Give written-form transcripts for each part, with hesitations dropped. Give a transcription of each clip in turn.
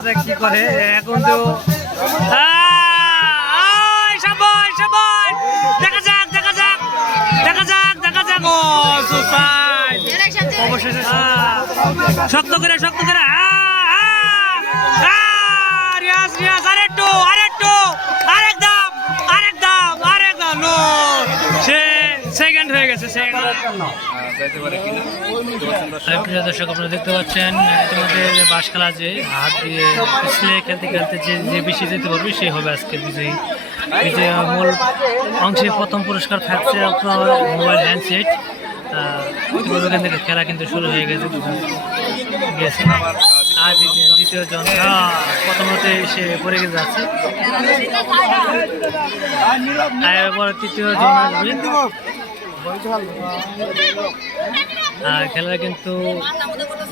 কি করে এখন তো দেখা যাক দেখা যাক দেখা যাক দেখা যাক ও অবশেষে শক্ত করে রিয়াজ রিয়াজ আরেকটু আরেকদম নো সে সেকেন্ড হয়ে গেছে প্রিয় দর্শক আপনারা দেখতে পাচ্ছেন ইতিমধ্যে বাঁশ খেলা যে হাত দিয়ে পিছলে খেলতে খেলতে যে বেশি যেতে পারবে সেই হবে আজকের বিজয়ী। মূল অংশে প্রথম পুরস্কার থাকছে আপনার মোবাইল হ্যান্ডসেট। এখান থেকে খেলা কিন্তু শুরু হয়ে গেছে আর দ্বিতীয় জন প্রথমত সে পড়ে গেছে যাচ্ছে এরপর তৃতীয় জন আসবে। আর খেলা কিন্তু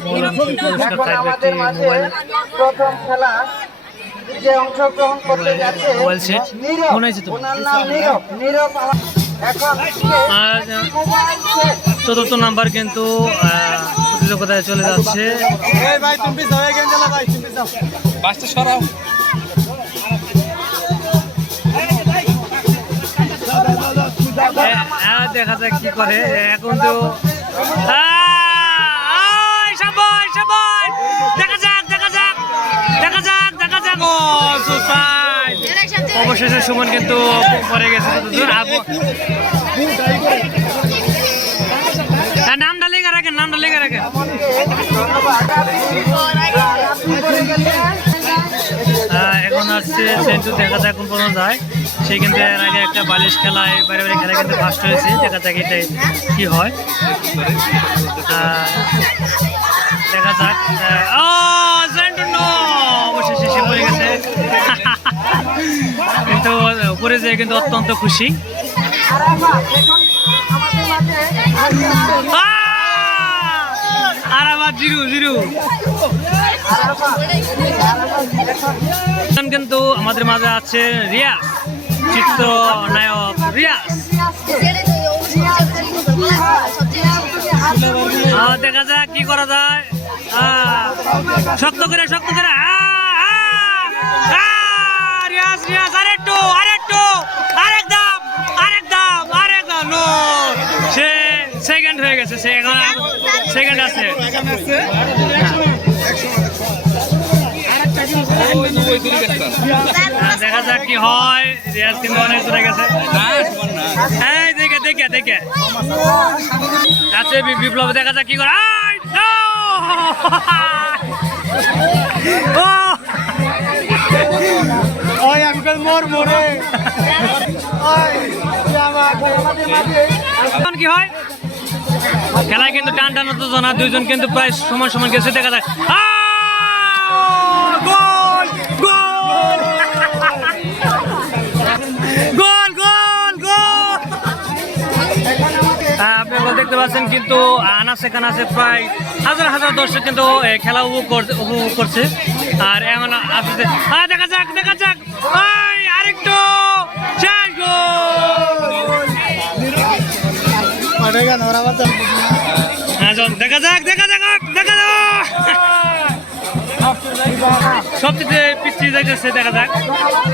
মূল অংশে পুরস্কার থাকবে একটি মোবাইল সেট মনে হয়েছে তো। চতুর্থ নাম্বার কিন্তু প্রতিযোগিতায় চলে যাচ্ছে। দেখা যাক কি করে এখন তো অবশেষে সুমন কিন্তু পরে গেছে। নামটা লেগে রাখেন এখন আসছে সেন্টু। দেখা যাক কোন পর্যন্ত যায়। সে কিন্তু এর আগে একটা বালিশ খেলায় বাইরে খেলা কিন্তু ফার্স্ট হয়েছে। দেখা যাক এটাই কি হয়। দেখা যাক অবশেষে সে পড়ে গেছে কিন্তু উপরে যেয়ে কিন্তু অত্যন্ত খুশি। আর আবার জিরো কিন্তু আমাদের মাঝে আছে রিয়াজ, চিত্র নায়ক রিয়াজ। দেখা যাক কি করা যায়। শক্ত করে রিয়াজ রিয়াজ আরেকটু আরেকদম নো সে সেকেন্ড হয়ে গেছে। সে এখন সেকেন্ড আছে। দেখা যাক কি হয়। রিয়াজ কিন্তু অনেক দূরে গেছে। এই দেখে আছে বিপ্লব। দেখা যাক কি করে। কি হয় খেলায় কিন্তু টান উত্তেজনা, দুইজন কিন্তু প্রায় সমান গেছে। দেখা যায় আপনারা দেখতে পাচ্ছেন কিন্তু আনাচে কানাচে প্রায় হাজার দর্শক কিন্তু খেলা উপভোগ করছে। আর এমন আসছে দেখা যাক আরেকটু দেখা যাক সবচেয়ে পিছিয়ে যাইতেছে। দেখা যাক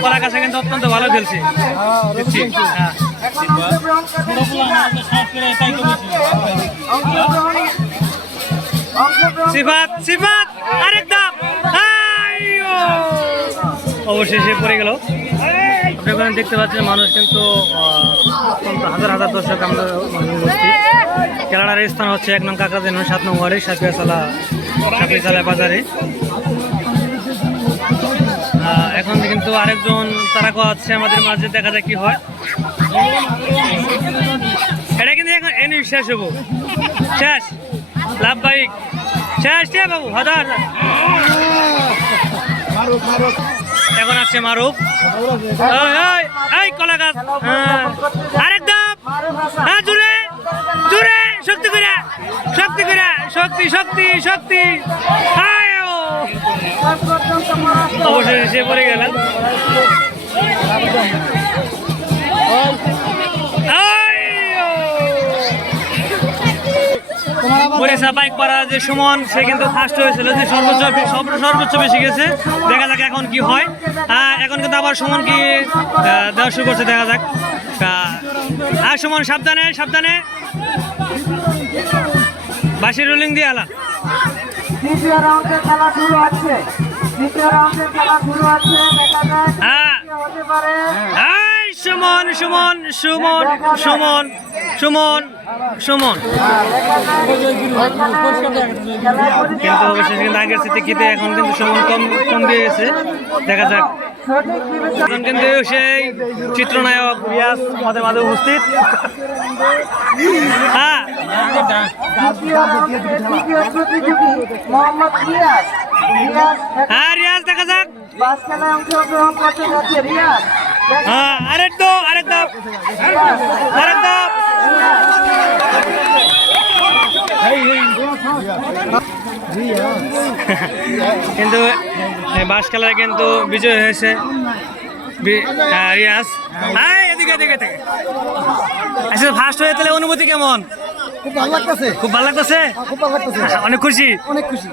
পড়ার কাছে কিন্তু অত্যন্ত ভালো খেলছে। সিফাত আরেকদম অবশেষে পড়ে গেল। আপনি দেখতে পাচ্ছেন মানুষ কিন্তু হাজার দর্শক আমরা উপস্থিত। খেলাটার স্থান হচ্ছে 1 নং কাকরাদিন 7 নং ওয়ার্ডে সাপিয়াচালা বাজারে। এখন কিন্তু আরেকজন তারাকো আছে আমাদের মাঝে। দেখা যায় কি হয়। এটা কিন্তু এখন শেষ হবো। শেষ লাভ বাইক শেষ বাবু হাজার। এখন আসছে মারুফ। এই কলা গাছ আরেকদম জোরে শক্তি অবশ্যই সে পড়ে গেল। তোমার পরিসা বাইক পাড়া যে সুমন সে কিন্তু ফার্স্ট হয়েছিল, যে সর্বোচ্চ বেশি গেছে। দেখা যাক এখন কি হয়। এখন কিন্তু আবার সুমন কি দেওয়া শুরু করছে, দেখা যাক। আর সুমন সাবধানে সাবধানে, বাসি রোলিং দিয়ে আলা। দ্বিতীয় রাউন্ডের খেলা শুরু হচ্ছে, দ্বিতীয় রাউন্ডের খেলা শুরু হচ্ছে। দেখা যাক কি হতে পারে। সুমন সুমন সুমন সুমন সুমন সুমন কিন্তু অবশেষে কিন্তু আগের সাথে খেতে এখন কিন্তু সুমন কম দিয়ে গেছে। দেখা যাক, এখন কিন্তু সেই চিত্রনায়ক রিয়াজ আমাদের মাঝে উপস্থিত। হ্যাঁ, দ্বিতীয় প্রতিযোগী মোহাম্মদ রিয়াজ। হ্যাঁ রিয়াজ, দেখা যাক। বাস খেলায় অংশগ্রহণ করতে যাচ্ছে রিয়াজ। হ্যাঁ, আরেক দাও আরেক দাও আরেক দাও। কিন্তু বাস খেলায় কিন্তু বিজয় হয়েছে রিয়াজ। এদিকে এদিকে থেকে আচ্ছা, ফার্স্ট হয়ে তাহলে অনুভূতি কেমন? খুব ভালো লাগতেছে, খুব ভালো লাগতেছে, খুব ভালো লাগতেছে, অনেক খুশি। অনেক খুশি।